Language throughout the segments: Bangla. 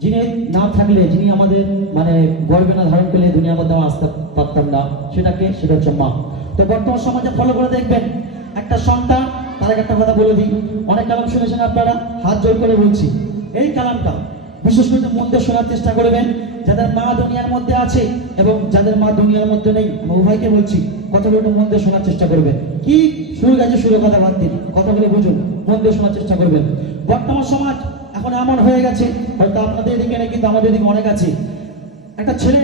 যিনি না থাকলে, যিনি আমাদের মানে গর্বে না ধারণ করলে দুনিয়ার মধ্যে আসতে পারতাম না, সেটা হচ্ছে মা। তো বর্তমান সমাজে ফলো করে দেখবেন, একটা সন্তান, তার একটা কথা বলে দিই, অনেক কালাম শুনেছেন আপনারা, হাত জোর করে বলছি, এই কালামটা বিশেষ করে মন দিয়ে শোনার চেষ্টা করবেন। যাদের মা দুনিয়ার মধ্যে আছে এবং যাদের মা দুনিয়ার মধ্যে নেই, আমি উভয়কে বলছি, কথাগুলো একটু মন দিয়ে শোনার চেষ্টা করবেন। কি শুরু গেছে, শুরু কথা বাদ দিন, কথাগুলো বুঝুন, মন দিয়ে শোনার চেষ্টা করবেন। বর্তমান সমাজ এখন এমন হয়ে গেছে, হয়তো আপনাদের এদিকে নেই কিন্তু আমাদের এদিকে অনেক আছে, একটা ছেলে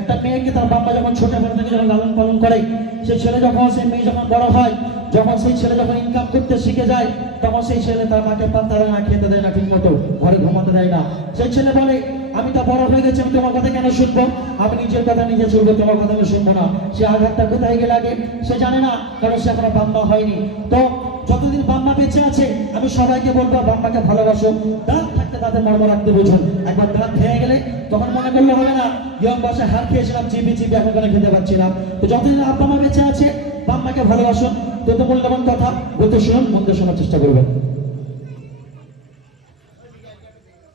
একটা মেয়েকে তার বাবা যখন ছোটবেলা থেকে যখন লালন পালন করে, সেই ছেলে যখন, সেই মেয়ে যখন বড় হয়, যখন সেই ছেলে যখন ইনকাম করতে শিখে যায়, তখন সেই ছেলে তার মাকে পাত্তা দেয় না, খেতে দেয় না ঠিক মতো, ঘরে ঘুমাতে দেয় না। সেই ছেলে বলে, আমি তো বড় হয়ে গেছি, আমি তোমার কথা কেন শুনবো, আমি নিজের কথা নিজে চলবো, তোমার কথা আমি শুনবো না। সে আঘাতটা কোথায় গিয়ে লাগে সে জানে না, কারণ সে এখনো বাম্মা হয়নি। তো যতদিন বাম্মা বেঁচে আছে, আমি সবাইকে বলবো বাম্মাকে ভালোবাসো, দাঁত থাকতে তাদের মর্ম রাখতে বুঝুন। একবার দাঁত খেয়ে গেলে তখন মনে করলে হবে না, ইয়ং বয়সে হার খেয়েছিলাম চিবি চিবি, এখন কেন খেতে পারছি না। তো যতদিন আব্বা মা বেঁচে আছে, বাম্মাকে ভালোবাসুন। তো মূল্যবান কথা বলতে শুনুন, মন দিয়ে শোনার চেষ্টা করবেন।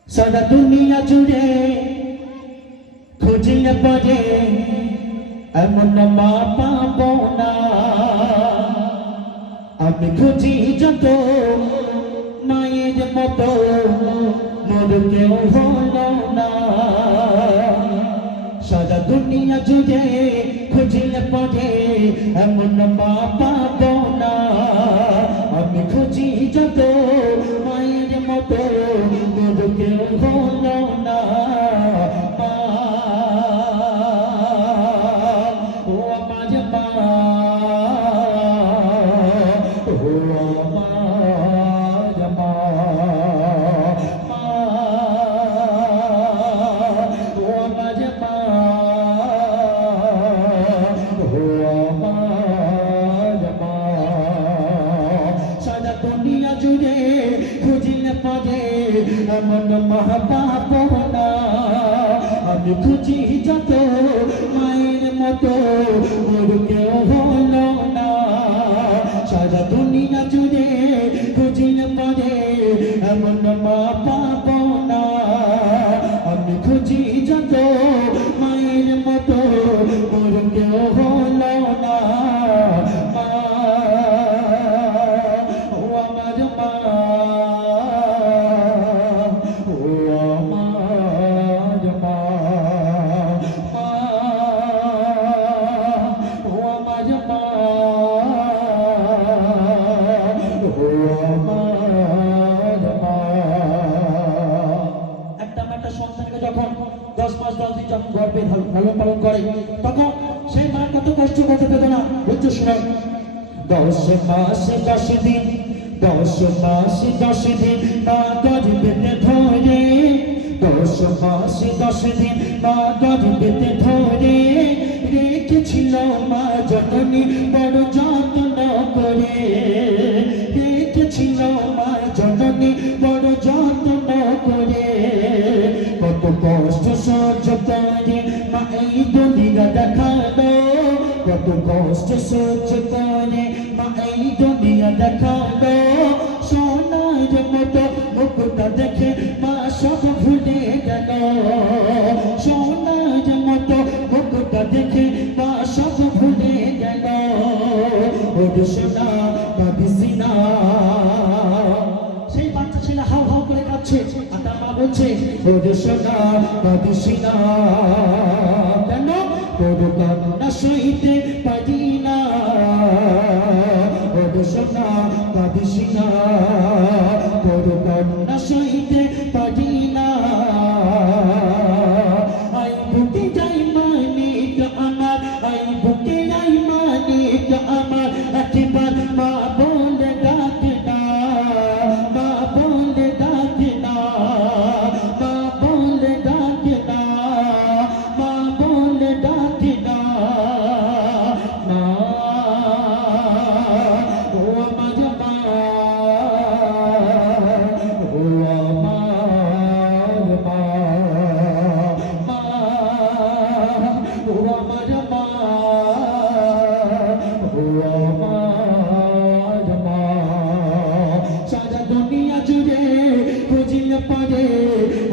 সারা দুনিয়া জুড়ে খুঁজলে পড়ে এমন মা পাবো না, আমি খুঁজি যত মায়ের মতো মোর কেউ হলো না। সারা দুনিয়া জুড়ে খুঁজলে পড়ে এমন মা পাবো না, আমি খুঁজি যত মায়ের মতো মোর কেউ হলো না। ও আমার মা, ও আমার মা, ও আমার মা, ও আমার মা। সারা দুনিয়া জুড়ে খুঁজলে পড়ে এমন মা পাবো না, আমি খুঁজি যত মায়ের মতো মোর কেউ হলো না। সারা দুনিয়া জুড়ে খুঁজলে পড়ে এমন মা পাবো না, আমি খুঁজি যত মায়ের মতো মোর কেউ হলো না। ও আমার মা, ও আমার মা, ও আমার মা, ও আমার মা। একটা মাটা সন্তানকে যখন 10 মাস 10 দিন যখন গর্ভে লালন পালন করে, তখন সেই মা কত কষ্ট, কত বেদনা হচ্ছে শুনুন। 10 মাস 10 দিন, 10 মাস 10 দিন মা গর্ভেতে ধরে, 10 মাস 10 দিন মা গর্ভেতে ধরে রেখেছিল মা জননী বড় যত্ন করে, রেখেছিল মা জননী বড় যত্ন করে। কত কষ্ট সহ্য করে মা এই দুনিয়া দেখালো, কত কষ্ট সহ্য করে মা এই দুনিয়া দেখালো। সোনার মতো মুখটা দেখে মা সব ভুলে গেল, সোনার মতো মুখটা দেখে মা সব ভুলে গেল। ওরে সোনা কাঁদিস না, সেই বাচ্চা ছেলে হাউ হাউ করে কাঁদছে, আর তার মা বলছে ওরে সোনা কাঁদিস না, কেন তোর কান্না সইতে পারি না। ওরে সোনা কাঁদিস না, তোর কান্না সইতে পারি না। আই বুকে যাই মানিক আমার, আই বুকে যাই মানিক আমার, একবার মা বলে ডাক না, মা বলে ডাক না, মা বলে ডাক না, মা বলে ডাক না, মা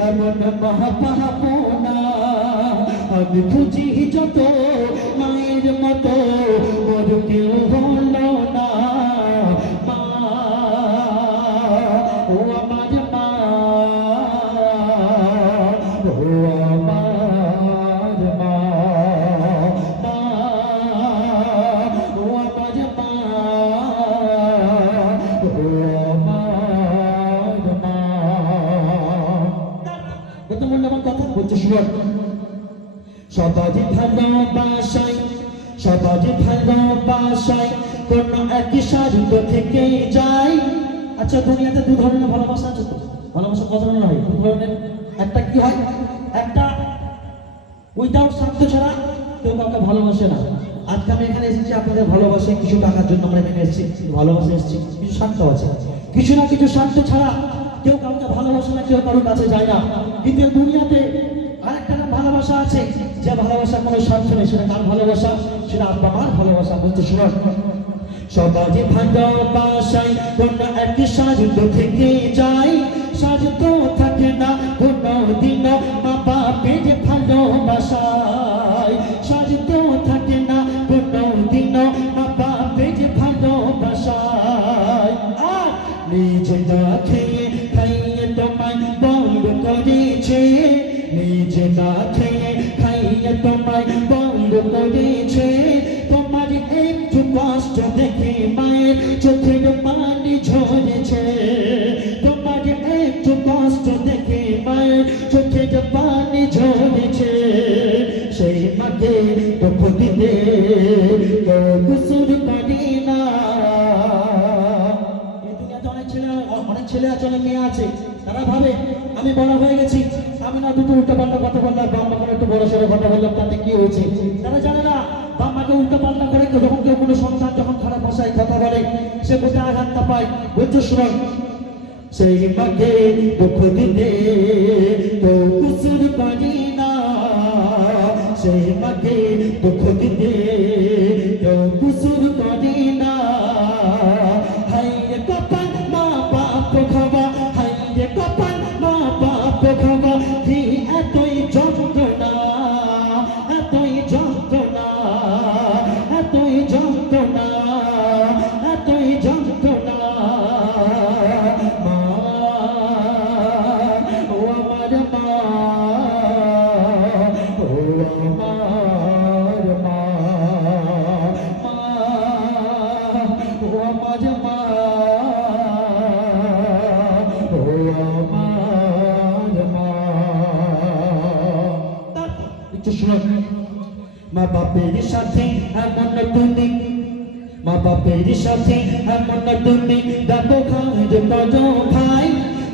এমন মা পাবো না। আমি খুঁজি যত মায়ের মতো মোর কেউ হলো না। মা ও আমার মা, ও আমার মা, মা ও আমার মা, ও আমার মা। কত মূল্যবান কথা বলছে শুনুন। সবাই ভালোবাসায়, সবাই ভালোবাসায় কোন এক সারিত থেকে যায়। আচ্ছা দুনিয়াতে দু ধরনের ভালোবাসা আছে তো, ভালোবাসা কত ধরনের হয়? দু ধরনের। একটা কি হয়, একটা উইদাউট স্বার্থ ছাড়া কেউ কাউকে ভালোবাসে না। আজকে আমি এখানে এসেছি আপনাদের ভালোবাসে কিছু টাকার জন্য আমরা এখানে এসেছি, ভালোবাসে এসেছি, কিছু স্বার্থ আছে। কিছু না কিছু স্বার্থ ছাড়া কেউ কাউকে ভালোবাসে না, কেউ কারোর কাছে যায় না। কিন্তু দুনিয়াতে আরেকটা ভালোবাসা আছে, যে ভালোবাসা কোনো স্বার্থ নেই। সেটা কার ভালোবাসা? সেটা আব্বা মার ভালোবাসা। বলতে শুনুন। সবাই ভালোবাসায় কোন এক সারিত থেকে যায়। সারিত থাকে না কোনো দিন মা বাপের ভালোবাসায়। সারিত থাকে না কোনো দিন মা বাপের ভালোবাসায়। আর নিজে না খেয়ে খাইয়ে তোমায় বড় করেছে, নিজে না খেয়ে খাইয়ে তোমায় বন্ধ করেছে। তোমার একটু কষ্ট দেখে মায়ের চোখের পানি ঝরেছে। তোমার একটু কষ্ট দেখে মায়ের চোখের পানি ঝরেছে। সেই মাকে দুঃখ দিতে কেউ কুসুর পারি না। এই দুনিয়াতে অনেক ছেলে আছে, অনেক মেয়ে আছে, তারা ভাবে আমি বড় হয়ে গেছি, আমি না দুটো উল্টো পাল্টা কথা বললাম, বাবা করে একটু বড় সড়ো কথা বললাম, তাতে কি হয়েছে? তারা জানে না বাবাকে উল্টো পাল্টা করে যখন কেউ কোনো সন্তান যখন খারাপ ভাষায় কথা বলে, সে বুঝে আঘাত না পায়। বুঝছো শুনুন। সেই মাকে দুঃখ দিতে কেউ কুসুর পারি না। সেই মাকে দুঃখ দিতে কেউ কুসুর পারি না। হাই রে কপাল মা বাপ খাওয়া, হাই রে কপাল মা বাপ খাওয়া, কি এতই যন্ত্রণা, এতই যন্ত্রণা, এতই যন্ত্রণা, এতই যন্ত্রণা। মা ও আমার মা, ও আমার মা, মা ও আমার মা, ও আমার মা। একটু শুনুন। মা বাপের সাথে এমন তুমি, মা বাপের সাথে এমন তুমি ব্যবহার করো ভাই।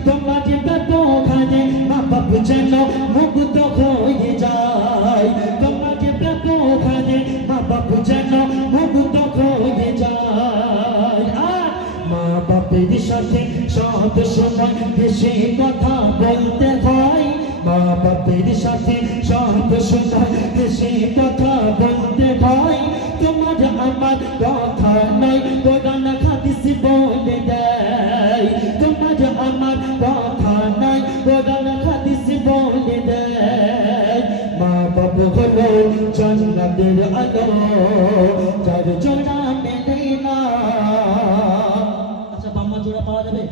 তোমার ব্যবহারে মা বাপ যেন মুগ্ধ হয়ে যায়। তোমার ব্যবহারে মা বাপ যেন মুগ্ধ হয়ে যায়। আর মা বাপের সাথে সব সময় বেশি কথা বলতে হয়। মা বাপের সাথে সব সময় বেশি কথা বলতে হয়। তোমার আমার কথা নয়, কোরআন হাদিস বলে দেয়। তোমার আমার কথা নয়, কোরআন হাদিস বলে দেয়। মা বাবা হলো জান্নাতের আলো, যার জোড়া মেলে না। আচ্ছা বাম্মা জোড়া পাওয়া যাবে?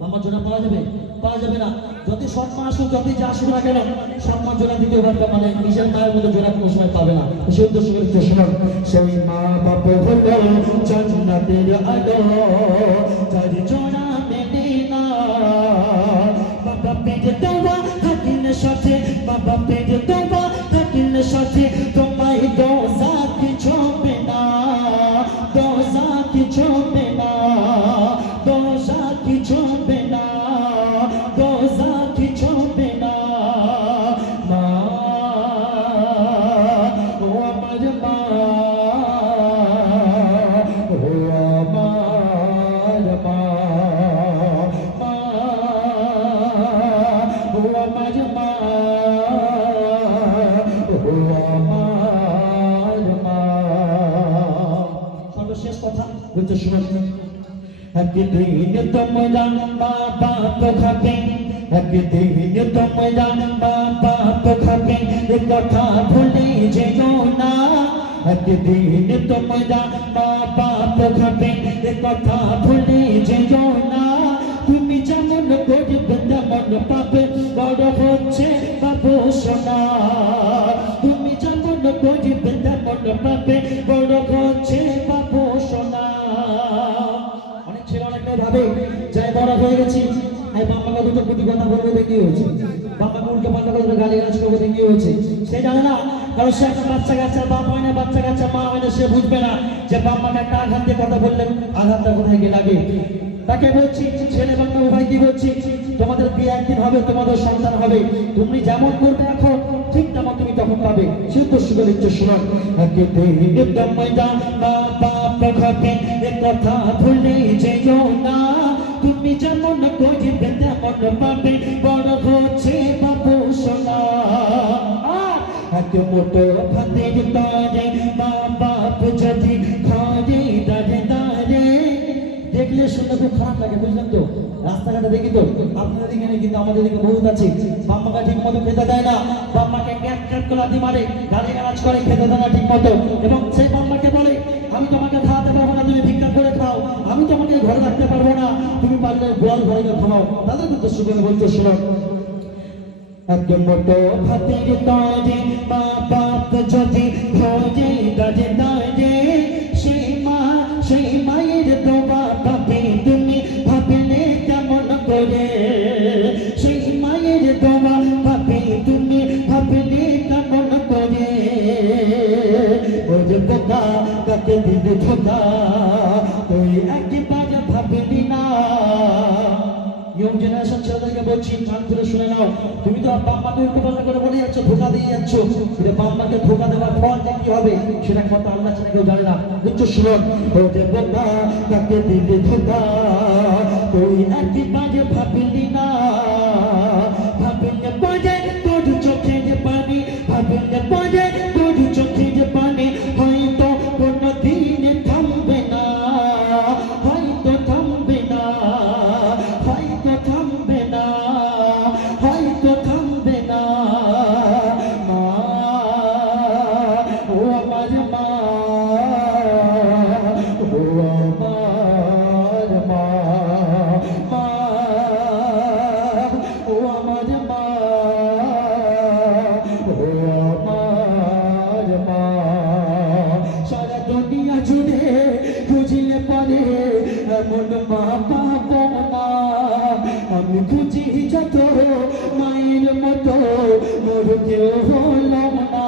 বাম্মা জোড়া পাওয়া যাবে? পাওয়া যাবে না। যদি সম্মান আসুক, যদি যা আসুক না কেন, সম্মান জোড়া দিতে পারবে, মানে নিজের মায়ের মতো জোড়া কোনো সময় পাবে না। সেই উদ্দেশ্য করে শুনুন। সেই মা বাবা হলো জান্নাতের আলো, যার জোড়া মেলে না। বাবা পেটে দেওয়া থাকিলে সাথে, বাবা পেটে দেওয়া থাকিলে সাথে, তোমায় দোজা কিছু হবে না, দোজা কিছু হবে না, দোজা কিছু হবে না, দোজা কিছু হবে না। মা ও আমার মা, ও আমার মা, মা ও আমার মা, ও আমার মা। সর্বশেষ কথা বলতে শুনুন। একদিন তোমরা মা বাপ খাবে একদিন তোমরা বাবা খাবে কথা ভুলে যেও না একদিন তোমরা বাবা খাবে কথা ভুলে যেও না তুমি যেমন করবে তেমন পাবে বড় হচ্ছে বাবু সোনা তুমি যেমন করবে তেমন পাবে বড় হচ্ছে বাবু সোনা অনেক ছেলে অনেক মেয়ে ভাবে যাই বড় হয়ে গেছি এই বাবাকে দুটো কুটি কথা বলবো দেখি হয়েছে বাবাকে উল্টো পাল্টা করে গালি গাছ করবো দেখি হয়েছে সে জানে না কারণ সে একটা বাচ্চা কাচ্চার বাপ হয় না বাচ্চা কাচ্চার মা হয় না সে বুঝবে না যে বাবাকে একটা আঘাত দিয়ে কথা বললে আঘাতটা কোথায় গিয়ে লাগে তাকে বলছি ছেলে বাবা উভয় কি বলছি তোমাদের বিয়ে একদিন হবে তোমাদের সন্তান হবে তুমি যেমন করবে এখন ঠিক তেমন তুমি তখন পাবে সে তো শুনে লিখছে শুনুন কথা ভুলে যেও না তুমি যেমন করবে তেমন পাবে বড় হচ্ছে বাবু সোনা এক মোটো ভাতের তারে মা বাপ যদি ঘরে দাঁড়ে দাঁড়ে দেখলে শুনলে খুব খারাপ লাগে বুঝলেন তো রাস্তাঘাটে দেখি তো আপনাদের দিকে নেই কিন্তু আমাদের দিকে বহুত আছে বাম্মাকে ঠিক মতো খেতে দেয় না বাম্মাকে ক্যাট ক্যাট করে লাথি মারে গালি গালাজ করে খেতে দেয় না ঠিক মতো এবং সেই বাম্মাকে বলে আমি তোমাকে খাওয়াতে পারবো না তুমি ভিক্ষা করে খাও আমি তোমাকে ঘরে রাখতে পারবো না তুমি পারলে গোয়াল ঘরে খাও তাদের কিন্তু শুনে বলতে শোনো একদম মোটো ভাতের তারে মা বাপ যদি ঘরে দাঁড়ে দাঁড়ে সেই মায়ের দোয়া পাবে তুমি ভাবলে কেমন করে সেই মায়ের দোয়া পাবে তুমি ভাবলে কেমন করে ওরে বোকা কাকে দিলে ধোকা তুই একবার ভাবলি না ইয়ং জেনারেশন ছেলেদেরকে বলছি কান খুলে শুনে নাও তুমি তো বাম্মাকে উল্টো পাল্টা করে বলে যাচ্ছ ধোকা দিয়ে যাচ্ছ এটা বাম্মাকে ধোকা দেওয়ার ফল কি হবে সেটা একমাত্র আল্লাহ ছাড়া কেউ জানে না নিশ্চয় শুনুন ওরে বোকা কাকে দিলে ধোকা তুই একবার ভাবলি না ভাবলে পড়ে তোর চোখে যে পানি ভাবলে পড়ে তোর চোখে যে পানি হয়তো কোনো দিন থামবে না হয়তো থামবে না হয়তো থামবে না হয়তো থামবে না মা ও আমার মা ও আমার মা মা ও আমার মা ও আমার মা সারা দুনিয়া জুড়ে খুঁজলে পরে এমন মা পাবো না আমি খুঁজি যত মায়ের মতো মোর কেউ হলো না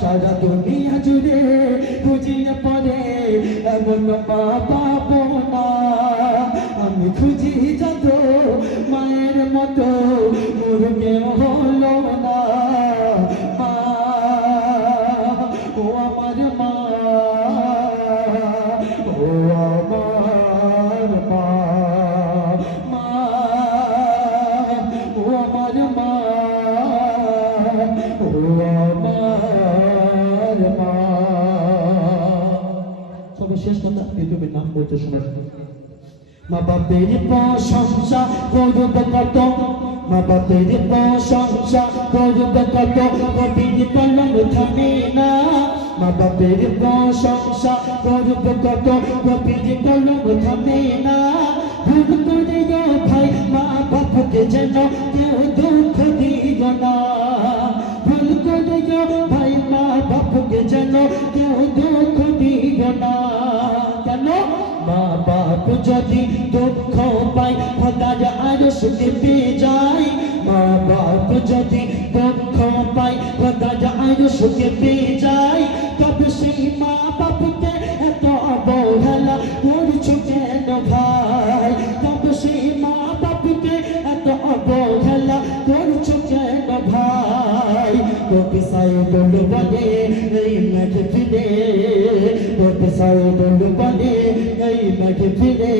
সারা দুনিয়া জুড়ে খুঁজলে পরে এমন মা পাবো না আমি খুঁজি যত মায়ের মতো মোর কেউ হলো না মা ও আমার মা ও আমার মা মা ও আমার মা ও আমার মা সবে শেষ কথা তুমি নাম বলতে শোনার মা বাপের প্রশংসা করবে কত মা বাপের প্রশংসা করবে কত কবির কলম থামে না মা বাপের প্রশংসা করবে কত কবির কলম থামে না ভুল করে ভাই মা বাপকে যেন কেউ দুঃখ দিল না ভুল করে ভাই মা বাপকে যেন কেউ দুঃখ দিল না কেন মা বাপ যদি দুঃখ পায় খোদার আরশ কেঁপে যায় মা বাপ যদি দুঃখ পায় খোদার আরশ কেঁপে যায় তবে সেই মা বাপকে এত অবহেলা করছো কেন ভাই তবে সেই মা বাপকে এত অবহেলা করছো কেন ভাই কবি সাইদুল বলে এই মাঠে ফিরে কবি সাইদুল বলে এই মাঠে ফিরে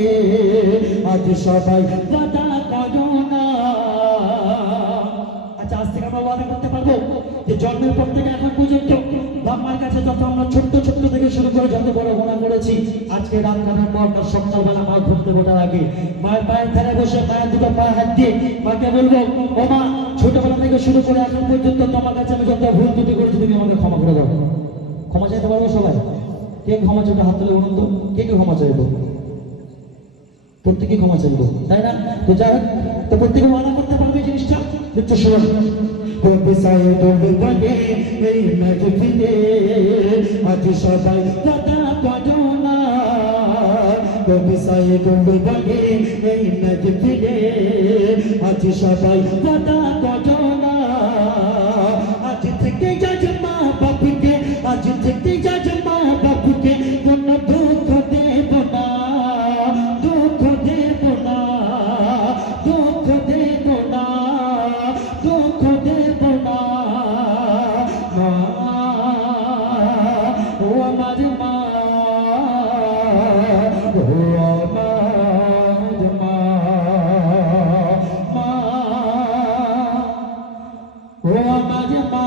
আজ সবাই কথা করো না আচ্ছা আজ থেকে আমরা ওয়াদা করতে পারবো যে জন্মের পর থেকে এখন পর্যন্ত বাবার কাছে যত আমরা ছোট্ট ছোট্ট থেকে শুরু করে যত বড় গুনাহ করেছি আজকে রাত কাটার পর দরকার সকালবেলা মা ঘুম থেকে ওঠার আগে মায়ের পায়ের ধারে বসে মায়ের দুটো পা হাত দিয়ে মাকে বলবো, ও মা, ছোটবেলা থেকে শুরু করে এখন পর্যন্ত তোমার কাছে আমি যত ভুল ত্রুটি করেছি তুমি আমাকে ক্ষমা করে দাও। ক্ষমা চাইতে পারবো সবাই? কে ক্ষমা চাইবে হাত তুলে বলুন তো, কে কে ক্ষমা চাইবো? প্রত্যেকে ক্ষমা চাইবো, তাই না? তো যাই হোক, তো প্রত্যেকে মানা করতে পারবে এই জিনিসটা। দেখছো শুনুন, এই মেঘে আজ সবাই কথা কাজো না, কবিসায় ডুবে বলে এই মেঘে আজ সবাই কথা কাজো না। আজ থেকে যাজ মা বাপুকে, আজ থেকে যাজ মা বাপুকে কোন দুঃখ দেব না, দুঃখ দেব না, দুঃখ দেব না, দুঃখ দেব না। মা, ও আমার মা, ও আমার মা, মা, ও আমার মা,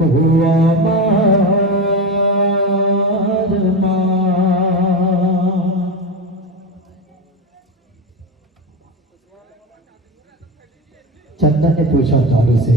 ও আমার মা। चंदन ने पूछा तारू से,